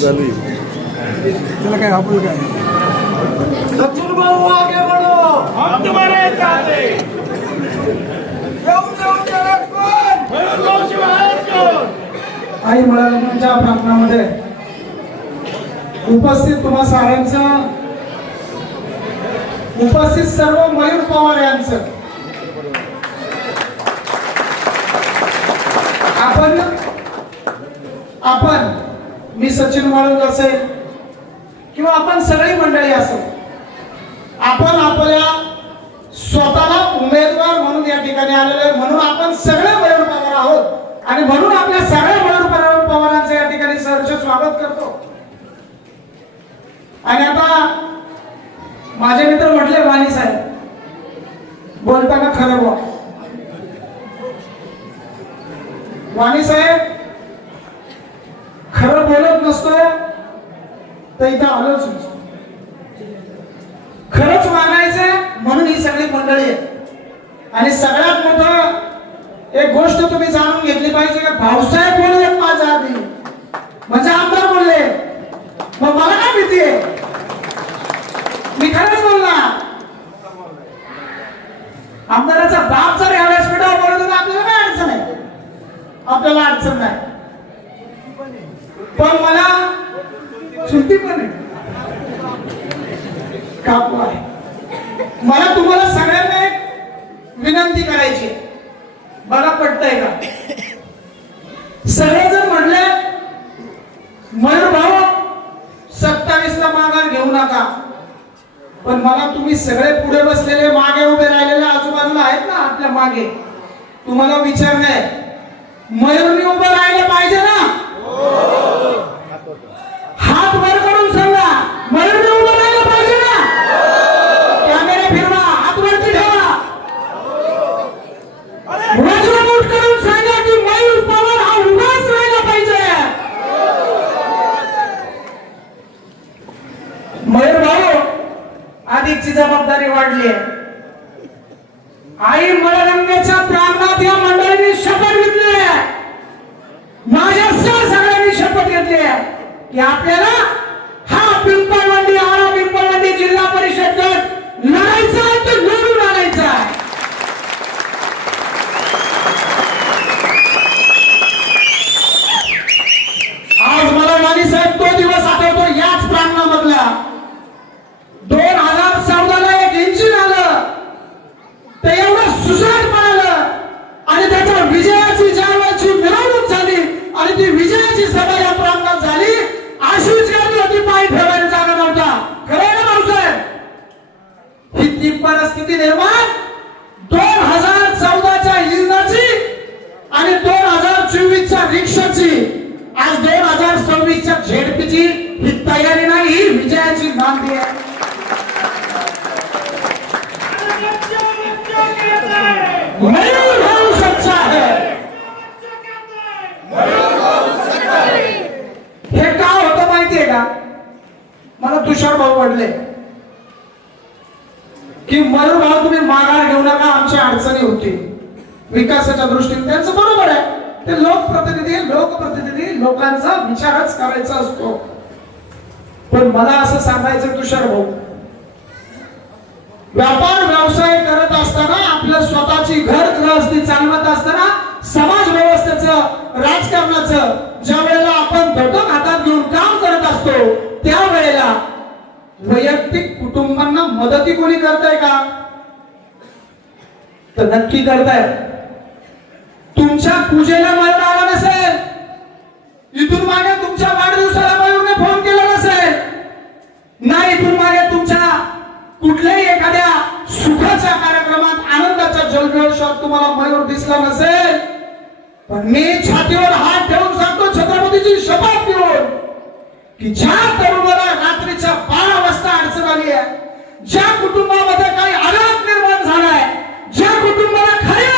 चालू आहे. त्याला काय आपण काय? सचिन भाऊ आगे बढ़ो. हम तुम्हारे साथ हैं आई मुलांच्या प्रार्थनामध्ये उपस्थित तुम्हा साऱ्यांचं उपस्थित सर्व मयूर पवार यांचं. आपण आपण मी सचिन माळुंग असेल किंवा आपण सगळी मंडळी असेल आपण आपल्या स्वतःला उमेदवार म्हणून या ठिकाणी आलेलो आहे. म्हणून आपण सगळे मयूर पवार आहोत. आणि म्हणून आपल्या सगळ्या मयूर पवार पवारांचं या ठिकाणी सहर्ष स्वागत करतो. आणि आता माझे मित्र म्हटले वाणी साहेब बोलताना खरं बोल. वाणी साहेब खरं बोलत नसतो तर इथं आलोच नसतो खरंच मागायचं म्हणून ही सगळी मंडळी आहे आणि सगळ्यात मोठं एक गोष्ट तुम्ही जाणून घेतली पाहिजे का भाऊसाहेब बोलले माझ्या आधी. म्हणजे आमदार बोलले. मग मला काय भीती आहे? मी खरंच बोलला आमदाराचा बाप जर या व्यासपीठावर बोलत होता आपल्याला काय अडचण आहे? आपल्याला अडचण नाही. पण मला सुट्टी पण आहे. काकू आहे. मला तुम्हाला सगळ्यांना एक विनंती करायची. मला पटतंय का? सगळेजण म्हणले मयूर भाऊ सत्तावीस ला माघार घेऊ नका. पण मला तुम्ही सगळे पुढे बसलेले मागे उभे राहिलेले आजूबाजूला आहेत ना आपल्या मागे. तुम्हाला विचारणे मयूरने उभं राहिलं पाहिजे हात वर करून सांगा. मयूरनी उभं राहिलं पाहिजे ना? कॅमेरा फिरवा हात वरती ठेवा. वज्रमूठ करून सांगा की मयूर पवार हा उभाच राहिला पाहिजे. मयूर भाऊ अधिकची जबाबदारी वाढली आहे. आई मळगंगेच्या प्रांगणात या मंडळीने शपथ घेतली आहे. शपथ आहे. की आपल्याला हा पिंपळवंडी आळा पिंपळवंडी जिल्हा परिषद गट लढायचा आहे तर निवडून आणायचा आहे आज मला वाणी साहेब तो दिवस आठवतो याच प्रांगणामधला दोन हजार चौदाला एक इंजिन आलं ते एवढं सुसाट पळालं आणि त्याच्या विजयाची ज्यावेळेची मिरवणूक झाली आणि ती विजयाची सभा या प्रांगणात झाली आशीष गर्दी होती पाय ठेवायला जागा नव्हता खरं आहे ना भाऊसाहेब ही ती परिस्थिती निर्माण दोन हजार चौदाच्या इंजिनाची आणि दोन हजार चोवीसच्या रिक्षाची. आज दोन हजार सव्वीसच्या झेडपीची ही तयारी नाही ही विजयाची नांदी आहे. मयूर भाऊ सच्चा है हे का होतं माहितीये का? मला तुषार भाऊ पडले की भाऊ तुम्ही माघार घेऊ नका आमची अडचणी होती विकासाच्या दृष्टीने त्यांचं बरोबर आहे. ते लोकप्रतिनिधी लोकप्रतिनिधी लोकांचा विचारच करायचा असतो. पण मला असं सांगायचं तुषार भाऊ. व्यापार व्यवसाय करत असताना आपलं स्वतःची घर गृहस्थी चालवत असताना समाज व्यवस्थेचं राजकारणाचं ज्या वेळेला आपण घटक हातात घेऊन काम करत असतो त्यावेळेला वैयक्तिक कुटुंबांना मदती कोणी करताय का? तर नक्की करताय. तुमच्या पूजेला मरण आला नसेल. इथून मागे तुमच्या वाढदिवसाला मयूरने फोन केला नसेल. ना इथून मागे तुमच्या कुठल्याही एखाद्या सुखाच्या कार्यक्रमात आनंदाच्या जल्लोषात तुम्हाला मयूर दिसला नसेल. पण मी छातीवर हात ठेवून सांगतो छत्रपतीची शपथ घेऊन. की ज्या तरुणाला रात्रीच्या बारा वाजता अडचण आली आहे ज्या कुटुंबामध्ये काही अनाथ निर्माण झालाय ज्या कुटुंबाला खऱ्या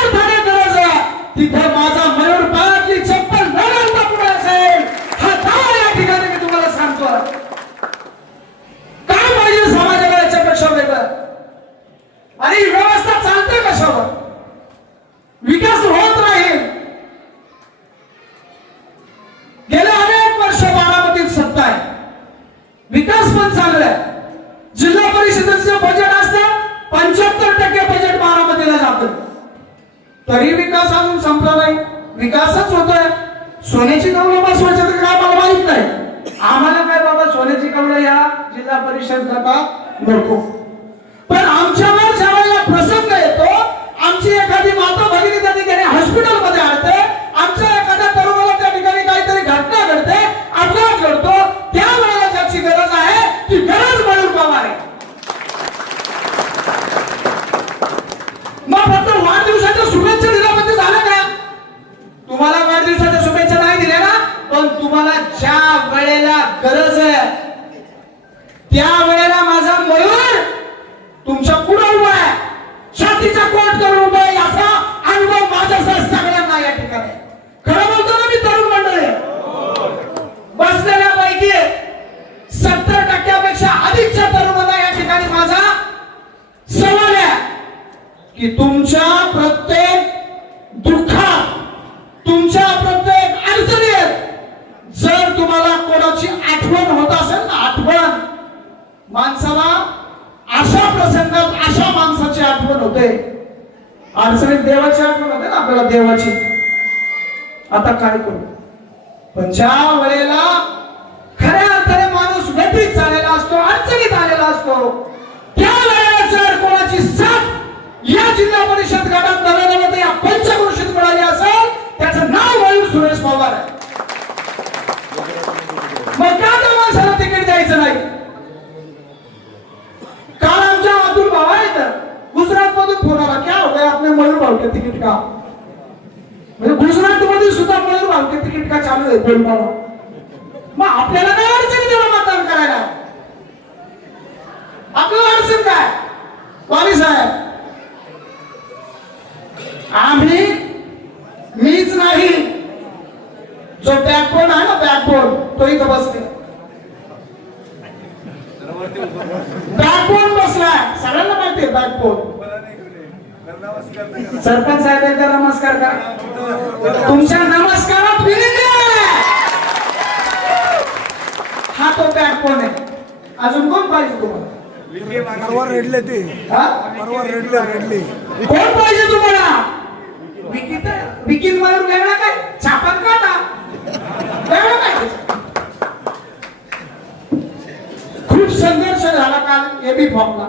माणसाला अशा प्रसंगात अशा माणसाची आठवण होते. अडचणीत देवाची आठवण होते ना आपल्याला देवाची. आता काय करू? पण ज्या वेळेला खऱ्या अर्थाने माणूस व्यतीत झालेला असतो अडचणीत आलेला असतो त्या वेळेला जर कोणाची साथ या जिल्हा परिषद गटात नव्या या पंचकृषीत मिळाली असेल त्याचं नाव वळून सुरेश पवार आहे. मग का त्या माणसाला तिकीट द्यायचं नाही? काल आमच्या अतुल भाव आहेत. गुजरात मधून फोन आला. क्या हो गया आपने मयूर भाव के तिकीट का? म्हणजे गुजरात मध्ये सुद्धा मयूर भाव के तिकीट का चालू आहे बोलबाला मग आपल्याला काय अडचण तेव्हा मतदान करायला आपल्याला अडचण काय वाणी साहेब आम्ही मीच नाही जो बॅकबोन आहे ना बॅकबोन तो इथं बसले बॅकबोन बसलाय सगळ्यांना माहिती आहे बॅकबोन सरपंच साहेब एकदा नमस्कार करा तुमच्या नमस्कारात विनंती आहे हा तो बॅकबोन आहे अजून कोण पाहिजे तुम्हाला परवा रडले ते हा? परवा रडले रडले कोण पाहिजे तुम्हाला विकीत विकीत मयूर वेगळा काय छापन काटा वेगळा काय खूप संघर्ष झाला ए बी फॉर्मला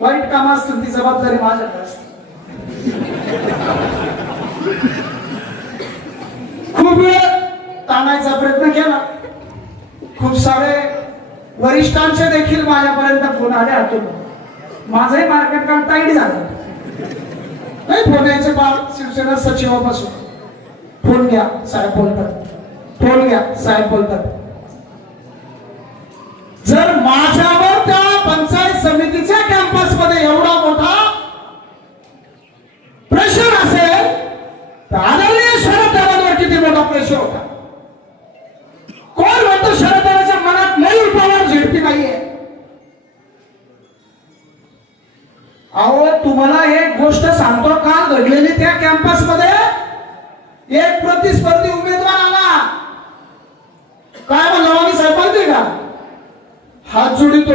वाईट काम असतील ती जबाबदारी माझ्याकडे असते. खूप वेळ ताणायचा प्रयत्न केला. खूप सारे वरिष्ठांचे देखील माझ्यापर्यंत फोन आले आतून. माझंही मार्केट काल टाईट झालं. नाही फोन यायचे बाळ शिवसेना सचिवापासून. फोन घ्या साहेब बोलतात. फोन घ्या साहेब बोलतात. जर माझ्यावर त्या पंचायत समितीच्या कॅम्पसमध्ये एवढा मोठा प्रेशर असेल तर आदरणीय शरद पवारांवर किती मोठा प्रेशर होता? कोण म्हणतो शरद पवारांच्या मनात नाही पवार झेडपी नाहीये? अहो तुम्हाला एक गोष्ट सांगतो काल घडलेली त्या कॅम्पसमध्ये एक प्रतिस्पर्धी उमेदवार आला. काय म्हणलं आम्ही साहेब माहिती का हात जोडितो.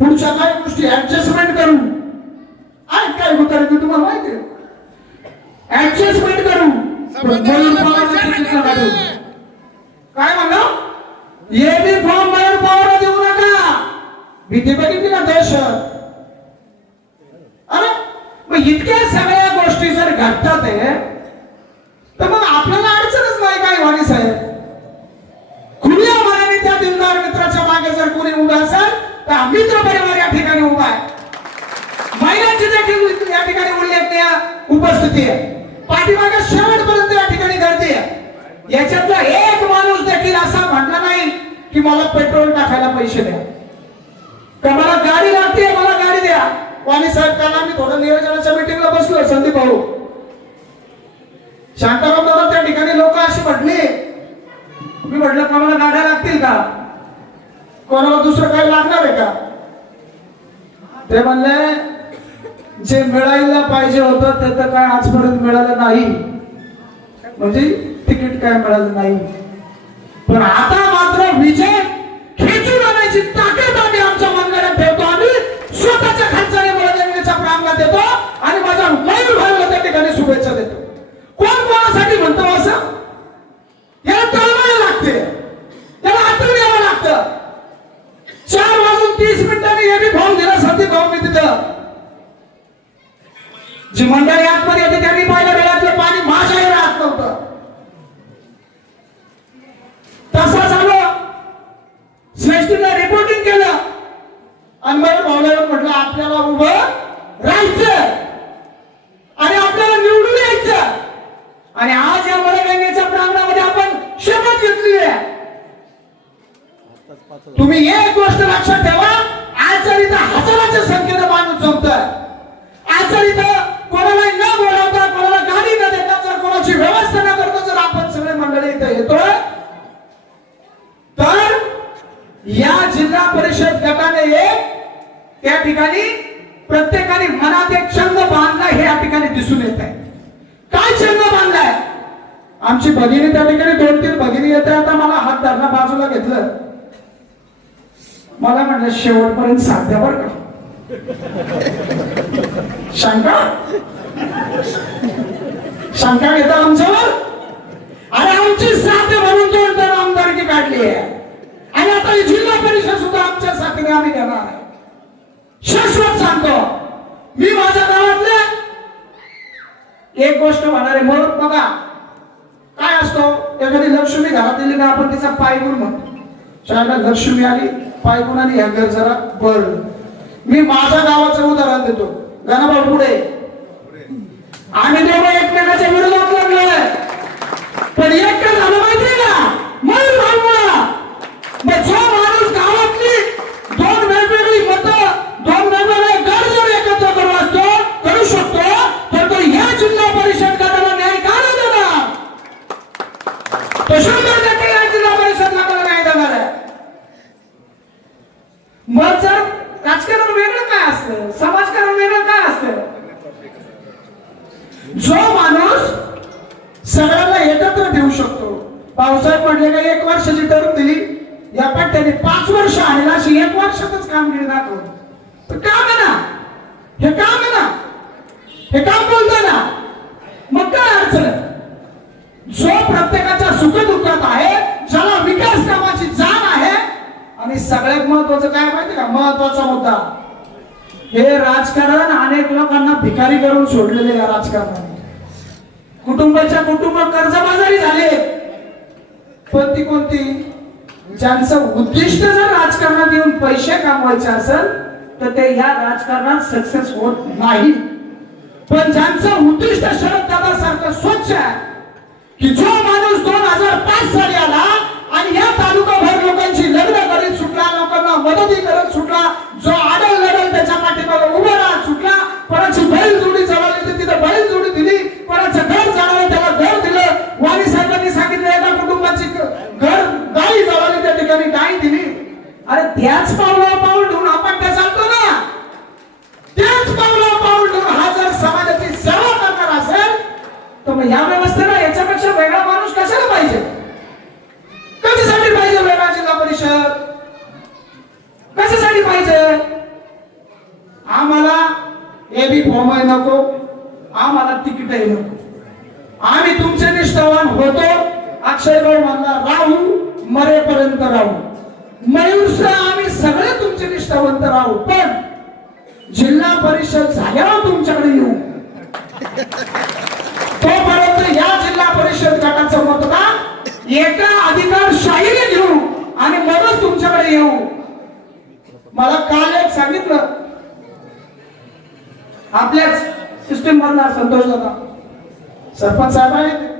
पुढच्या काही गोष्टी ऍडजस्टमेंट करू. आणि काय होतं ते तुम्हाला माहिती ऍडजस्टमेंट करू. काय म्हणलं? ये बी फॉर्म मयूर पवारला देऊ नका. भीती बघितली का देश अरे मग इतक्या सगळ्या गोष्टी जर घडतात आहे, तर मग आपल्याला अडचणच नाही काय वाणी साहेब खुल्या मनाने त्या दिलदार मित्राच्या मागे जर कोणी उभा असेल तर आम्ही मित्र परिवार या ठिकाणी उभा आहे. महिलांची देखील या ठिकाणी उल्लेखनीय उपस्थिती आहे. पाठीमागे शेवटपर्यंत या ठिकाणी गर्दी आहे. याच्यातला एक माणूस देखील असा म्हटला नाही की मला पेट्रोल टाकायला पैसे द्या. का मला गाडी लागते मला गाडी द्या. वाणी साहेब काल आम्ही थोडं नियोजनाच्या मिटिंगला बसलोय संदीप भाऊ. शांताराम दादा त्या ठिकाणी लोक अशी म्हटली मी म्हटलं कोणाला गाड्या लागतील का? कोणाला दुसरं काही लागणार आहे का? ते म्हणले जे मिळायला पाहिजे होतं ते तर काय आजपर्यंत मिळालं नाही. म्हणजे तिकीट काय मिळालं नाही. पण आता मात्र विजय खेचून आणायची ताकद आम्ही आमच्या मनगड्यात ठेवतो. आम्ही स्वतःच्या खर्चाने मला जमिनीच्या प्रांगात देतो आणि माझा मयूर देतो. जिल्हा परिषद गटाने एक त्या ठिकाणी प्रत्येकाने मनात एक छंद बांधला हे या ठिकाणी दिसून येत आहे. काय छंद बांधलाय? आमची भगिनी त्या ठिकाणी दोन तीन भगिनी येत आता मला हात धरणा बाजूला घेतलं. मला म्हटलं शेवटपर्यंत साध्या बर का. शंका? शंका घेता आमच्यावर? आणि आमची साध्य म्हणून दोन तर आमदारकी काढली आहे. आता ही जिल्हा परिषद सुद्धा आमच्या साथीने आम्ही घेणार आहे. शाश्वत सांगतो मी माझ्या गावातले एक गोष्ट म्हणारे मग बघा काय असतो? एखादी लक्ष्मी घरात दिली ना आपण तिचा पायगुण म्हणतो. शाळेला लक्ष्मी आली पायगुण आणि ह्या घर जरा बर मी माझ्या गावाचं उदाहरण देतो. गणाभाऊ पुढे. आम्ही दोघं एकमेकाच्या विरोधात लागलोय पण एक काय झालं माहितीये का? मग जो माणूस गावातली दोन वेगवेगळी मत दोन वेगवेगळे गट जर एकत्र करू असतो करू शकतो तर तो या जिल्हा परिषद गटाला न्याय का नाही देणार? तो शंभर टक्के या जिल्हा परिषद गटाला न्याय देणार आहे. मग जर राजकारण वेगळं काय असतं? समाजकारण वेगळं काय असतं? जो माणूस सगळ्यांना एकत्र ठेवू शकतो. पावसाळ्यात म्हटले का एक वर्षाची टर्म दिली. या पट्ट्याने पाच वर्ष आहे अशी एक वर्षातच काम दाखवली. तर काम आहे ना हे काम आहे ना हे काम बोलतोय ना? मग काय अडचण? जो प्रत्येकाच्या सुखदुःखात आहे ज्याला विकास कामाची जाण आहे आणि सगळ्यात महत्वाचं काय माहिती का? महत्त्वाचा मुद्दा. हे राजकारण अनेक लोकांना भिकारी करून सोडलेले या राजकारणाने. कुटुंबाच्या कुटुंब कर्जबाजारी झाले. पण ती कोणती? ज्यांचं उद्दिष्ट जर राजकारणात येऊन पैसे कमवायचे असेल तर ते या राजकारणात सक्सेस होत नाही. पण ज्यांचं उद्दिष्ट शरद दादा सारखं स्वच्छ आहे की जो माणूस दोन हजार पाच साली आला आणि या तालुकाभर लोकांची लग्न करीत सुटला लोकांना मदती करत सुटला जो आडल लढल त्याच्या पाठीमागे उभा राहत सुटला कोणाची बैल जोडी जवळली तर तिथे बैल जोडी दिली कोणाचं घर जाणवलं त्याला घर दिलं वाणी साहेबांनी सांगितलं एका कुटुंबाची ग- घर गाई जवळली त्या ठिकाणी गाई दिली अरे त्याच पावला पाऊल ठेवून आपण त्या चालतो ना त्याच पावला पाऊल ठेवून हा जर समाजाची सेवा करणार असेल तर मग या व्यवस्थेला याच्यापेक्षा वेगळा माणूस कशाला पाहिजे कशासाठी पाहिजे वेगळा जिल्हा परिषद कशासाठी पाहिजे आम्हाला एबी फॉर्म नको आम्हाला तिकीटही नको आम्ही तुमचे निष्ठावान होतो अक्षय गौड म्हणला राहू मरेपर्यंत राहू मयूर सह आम्ही सगळे तुमचे निष्ठावंत राहू पण जिल्हा परिषद झाल्यावर तुमच्याकडे येऊ तोपर्यंत या जिल्हा परिषद गटाचं मतदान एका शाहीने घेऊ आणि मगच तुमच्याकडे येऊ. मला काल एक सांगितलं. आपल्याच सिस्टीम मधला संतोष दादा. सरपंच साहेब आहेत.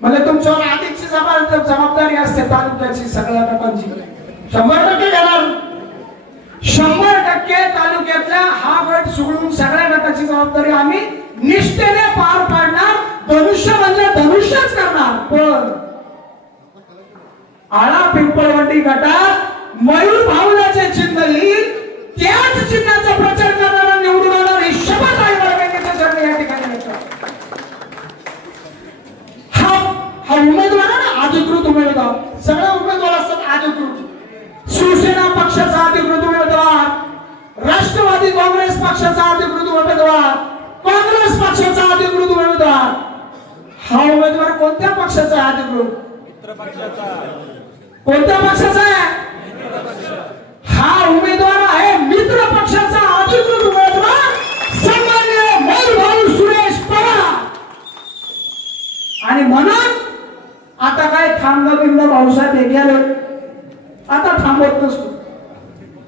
म्हणजे तुमच्यावर आधीची जबाबदारी जबाबदारी असते तालुक्याची सगळ्या लोकांची. शंभर टक्के घेणार. शंभर टक्के तालुक्यातल्या हा गट सोडून सगळ्या गटाची जबाबदारी आम्ही निष्ठेने पार पाडणार. धनुष्य म्हणजे धनुष्यच करणार. पण आळा पिंपळवंडी गटात मयूर भावनाचे चिन्ह येईल त्याच चिन्हाचा प्रचार करणारा निवडून येणार ही शपथ आहे वर्गाच्या चरणी या ठिकाणी हा हा उमेदवार ना अधिकृत उमेदवार. सगळे उमेदवार असतात अधिकृत. शिवसेना पक्षाचा अधिकृत उमेदवार. राष्ट्रवादी काँग्रेस पक्षाचा अधिकृत उमेदवार. काँग्रेस पक्षाचा अधिकृत उमेदवार. हा उमेदवार कोणत्या पक्षाचा अधिकृत? कोणत्या पक्षाचा आहे? हा उमेदवार आहे मित्र पक्षाचा अधिकृत उमेदवार सन्मान्य मोलभाऊ सुरेश पवार. आणि म्हणून आता काय थांब बिंब पावसात गेले. आता थांबवत नसतो.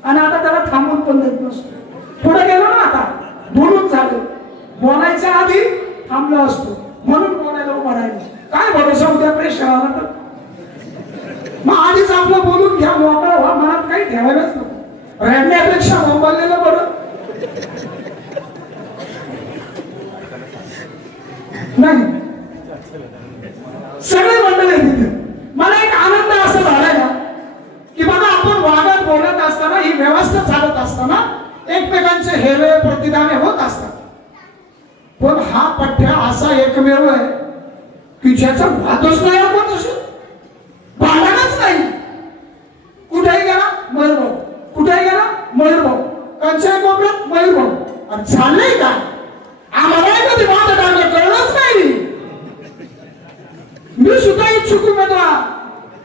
आणि आता त्याला थांबून पण देत नसतो. पुढे गेलो ना आता. बोलून झालो. बोलायच्या आधी थांबलो असतो. म्हणून बोलायला उभा राहिलो. काय भरोसा उद्या प्रेश तर? मग आधीच आपलं बोलून घ्या मोकळं व्हा मनात काही ठेवायलाच नको. रडण्यापेक्षा मोबाईललेलं बरं. नाही. सगळे मंडळ तिथे. मला एक आनंद असा झालाय ना की बघा आपण वागत बोलत असताना ही व्यवस्था चालत असताना एकमेकांचे हेवे प्रतिदाने होत असतात. पण हा पठ्या असा एकमेव आहे की ज्याचा वादच नाही आपण असे भांडणच नाही कुठेही गेला मयूर भाऊ कुठेही गेला मयूर भाऊ कंच्या कोपऱ्यात मयूर भाऊ आणि चाललंय का? आम्हाला कधी वाद टाकलं कळलंच नाही. मी सुद्धा इच्छुक उमेदवार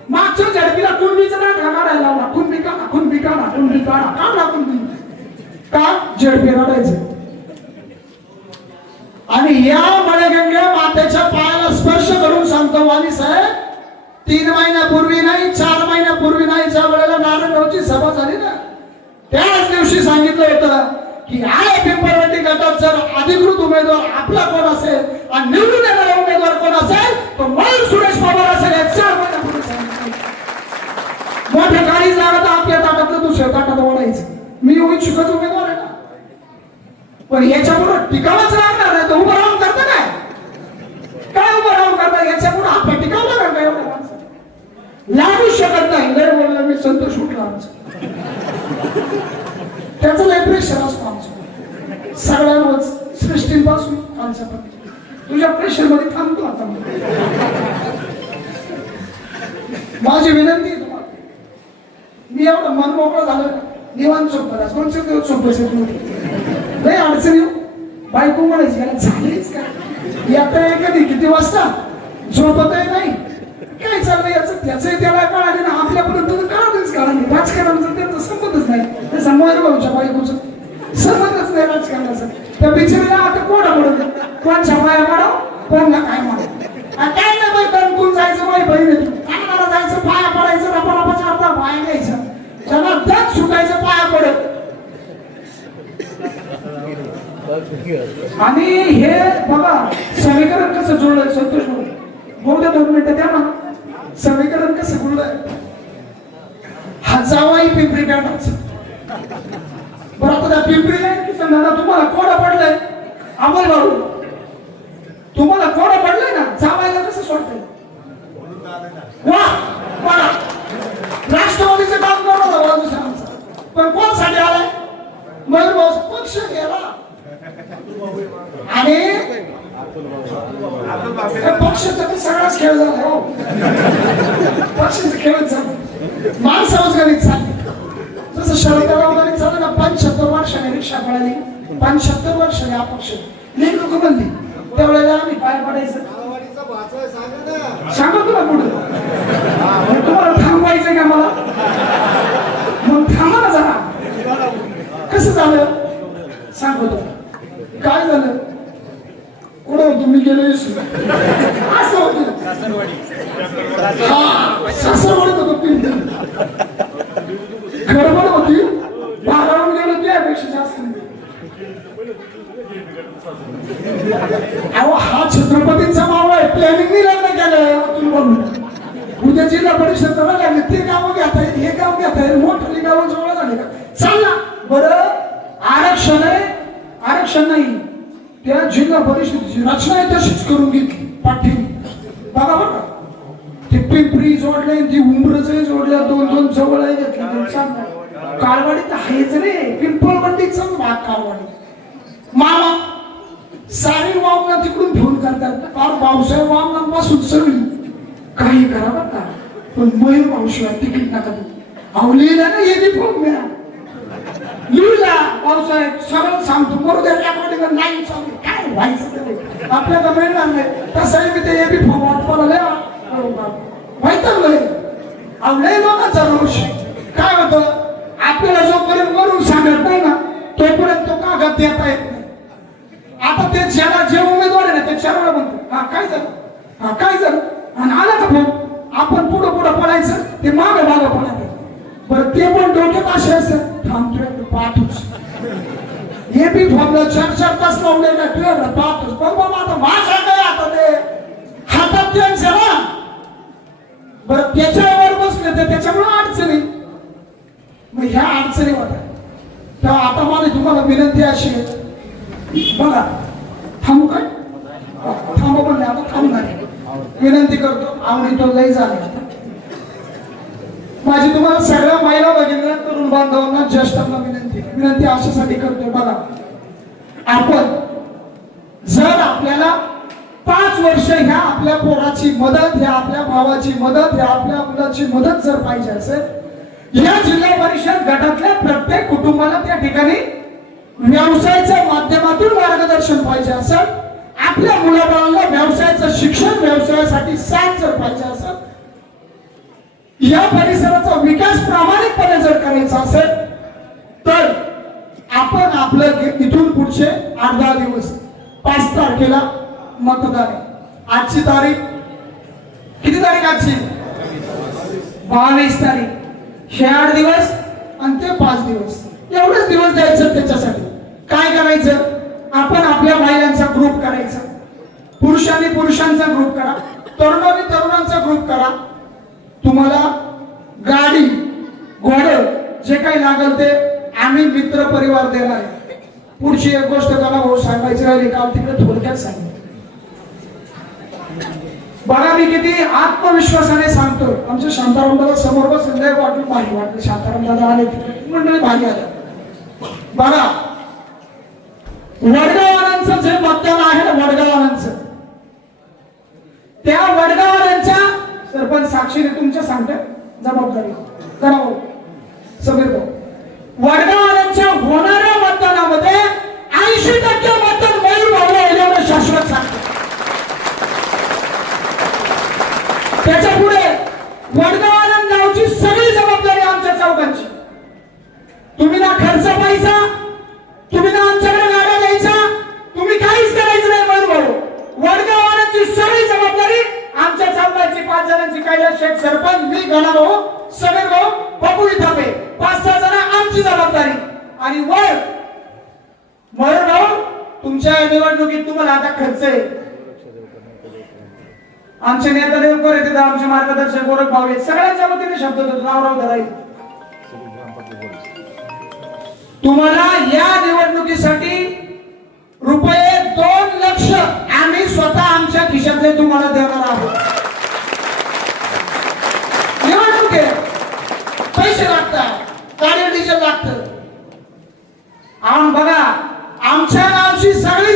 मागच्या झडपीला कुंडीचा दाखला काढायला लावला. कुंडी काढा कुंडी काढा कुंडी काढा. काढा कुंडी का? झडपी रडायचं आणि या मळगंगे मातेच्या पायाला स्पर्श करून सांगतो वाली साहेब तीन महिन्यापूर्वी नाही चार महिन्यापूर्वी नाही ज्या वेळेला नारायणरावची सभा झाली ना त्याच दिवशी सांगितलं होतं की या पिंपरवंडी गटात जर अधिकृत उमेदवार आपला कोण असेल? आणि निवडून येणारा उमेदवार कोण असेल? तो मयूर सुरेश पवार असेल हे मोठ्या काही जागा तर आपल्या ताटातलं दुसऱ्या ताटात ओढायचं. मी इच्छुकच उमेदवार आहे ना. पण याच्यापुढे टिकावंच लागणार आहे तर उभं राहून करता काय? काय उभं राहून करता? याच्यापुढे आपण टिकावं लागणार काय लागू शकत नाही. लय बोलला मी संतोष उठला त्याचं लय प्रेशर असतो आमचं. सगळ्यांवर सृष्टीपासून आमच्यापर्यंत तुझ्या प्रेशरमध्ये थांबतो आता माझी विनंती आहे तुम्हाला. मी एवढं मन मोकळं झालं ना, निवांत झोपला कोणते दिवस झोपायचं तुम्ही लय अडचणी हो. बायको म्हणायची याला झालीच का? येता कधी किती वाजता? झोपतही नाही. काय चाललंय याचं? त्याचंही त्याला कळाले ना आपल्यापर्यंत तर कळतच कळा नाही राजकारणाचं संबंधच नाही. त्या संवाद भाऊच्या बायकोचं. संबंधच नाही राजकारणाचा. त्या बिचारीला आता कोणा म्हणून कोणच्या बाया माडव कोणला काय म्हणत काय नाही बाई तणकून जायचं बाई बहीण. आहे तू. कानाला जायचं पाया पडायचं रपा रपाच्या अर्धा पाया घ्यायचा त्याला दात सुटायचं पाया पडत. आणि हे बघा समीकरण कसं जुळलंय संतोष भाऊ. दोन मिनिटं द्या ना. समीकरण कसं जुळलंय हा जावाई पिंपरी पेटाच बरं आता त्या पिंपरी नाही की सांगा तुम्हाला कोडा पडलंय? अमोल भाऊ तुम्हाला कोडा पडलंय ना? जावायला कसं सोडतंय? वा वा. राष्ट्रवादीचं काम करणार होता दुसरा आमचा. पण कोणसाठी आलाय? मयूर पक्ष गेला. आणि त्या पक्षाचा तर सगळाच खेळ झाला हो. पक्षाचा खेळच झाला माणसावरच गणित चालली. जसं शरदराव गणित झालं ना पंच्याहत्तर वर्षाने रिक्षा पळाली. पंच्याहत्तर वर्षाने अपक्ष. निवडणूक बनली त्यावेळेला आम्ही पाय पडायचं. सांगा तुला पुढे. तुम्हाला थांबवायचं का मला? मग थांबा ना जरा. कसं झालं? सांगतो. काय झालं? कुठं होतो मी गेलो असं होतं. सासरवाडीत होतो पिंड गडबड होती. बारावून गेलो त्यापेक्षा जास्त अहो हा छत्रपतींचा मावळा आहे. प्लॅनिंग लग्न केलं अतुल बघून. उद्या जिल्हा परिषद लागले. ते गाव घेता येईल हे गाव घेता येईल. मोठली गाव जवळ झाले का? चालला बरं. आरक्षण आहे. आरक्षण नाही. त्या जिल्हा परिषदेची रचना आहे तशीच करून घेतली पाठी बघा बरं का. ते पिंपरी जोडले ती उमरच जोडल्या दोन दोन जवळ आहे घेतली दोन चांगलं काळवाडी तर आहेच रे. पिंपळवंडीचा भाग कालवाडी मामा सारी वामना तिकडून घेऊन करतात. फार पावसाळ्या वामनांपासून सगळी. काही करा बरं का. पण मयूर मावशिवाय तिकीट नका अहो लिहिलं ना ये फॉर्म मिळा लिहिला पावसाळ्यात सगळं सांगतो. बरोबर रेकॉर्डिंग नाही सांगतो. आपल्या व्हायचं आणले आपल्याला मिळणार तसंही मी ते बी फॉर्म वाटपाला लय वैतागलोय अहो लोकांचा रोष. काय होतं? आपल्याला जोपर्यंत वरून सांगत नाही ना तोपर्यंत तो कागद देता येत नाही. आता ते ज्याला जे उमेदवार आहे ना ते चारला म्हणतो. हा काय झालं? हा काय झालं? आणि आला का भाऊ आपण पुढं पुढं पळायचं ते मागं मागं पळायचं. बरं ते पण डोक्यात असे असं थांबतोय पाहतोच हे बी फॉर्मला चार चार तास लावले ना तुझ्याकडे पाहतोच पण बाबा आता माझ्या काय आता ते? हातात त्यांचं ना बरं त्याच्यावर बसले तर त्याच्यामुळे अडचणी. मग ह्या अडचणी होत्या. तेव्हा आता माझी तुम्हाला विनंती अशी आहे. बघा थांबू काय? थांबू पण नाही आता थांबणार विनंती करतो आवडी तो लय झाले. माझी तुम्हाला सगळ्या महिला भगिनींना तरुण बांधवांना ज्येष्ठांना विनंती. विनंती अशासाठी करतोय. बघा. आपण जर आपल्याला पाच वर्ष ह्या आपल्या पोराची मदत ह्या आपल्या भावाची मदत ह्या आपल्या मुलाची मदत जर पाहिजे असेल या जिल्हा परिषद गटातल्या प्रत्येक कुटुंबाला त्या ठिकाणी व्यवसायाच्या माध्यमातून मार्गदर्शन पाहिजे असेल. आपल्या मुलाबाळांना व्यवसायाचं शिक्षण व्यवसायासाठी साथ जर पाहिजे असेल या परिसराचा विकास प्रामाणिकपणे जर करायचा असेल तर आपण आपलं इथून पुढचे आठ दहा दिवस पाच तारखेला मतदान आहे. आजची तारीख किती तारीख आजची? बावीस तारीख. हे आठ दिवस आणि ते पाच दिवस. एवढेच दिवस द्यायचं त्याच्यासाठी. काय करायचं? आपण आपल्या महिलांचा ग्रुप करायचा. पुरुषांनी पुरुषांचा ग्रुप करा. तरुणांनी तरुणांचा ग्रुप करा. तुम्हाला गाडी घोड जे काही लागेल ते आम्ही मित्र परिवार देणार आहे. पुढची एक गोष्ट त्याला भाऊ सांगायची राहिली काल तिकडे थोडक्यात सांगितलं बघा मी किती आत्मविश्वासाने सांगतो आमच्या शांताराम दादा समोर बसून लय वाटलं भारी वाटलं. शांताराम दादा आले तिकडे. मंडळी भारी आलं. बघा वडगावांचं जे मतदान आहे ना वडगावांचं त्या वडगाव पण साक्षीने तुमच्या सांगते जबाबदारी. करावं हो. समीर भाऊ. वडगावांच्या होणाऱ्या मतदानामध्ये ऐंशी टक्के मतदान मयूर भाऊ एवढं शाश्वत सांगतो त्याच्या पुढे वडगाव गावची सगळी जबाबदारी आमच्या चौकांची तुम्ही ना खर्च पाहिजे तुम्ही ना आमच्याकडे गाड्या द्यायचा तुम्ही काहीच करायचं नाही मयूर भाऊ वडगावांची सगळी जबाबदारी आमच्या चौकांची पाच जणांची कैलास शेख सरपंच मी गणा भाऊ समीर भाऊ बापू इथापे पाच सहा जण आमची जबाबदारी आणि वर मयूर भाऊ तुमच्या निवडणुकीत तुम्हाला आता खर्च आहे आमचे नेता देवकर येते आमचे मार्गदर्शक गोरख भाऊ आहेत सगळ्यांच्या वतीने शब्द देतो. रावराव धराई तुम्हाला या निवडणुकीसाठी रुपये दोन लक्ष आम्ही स्वतः आमच्या खिशातले तुम्हाला देणार आहोत. निवडणूक आहे. पैसे लागतात. कार्य डिझेल लागतं. आम बघा आमच्या गावची सगळी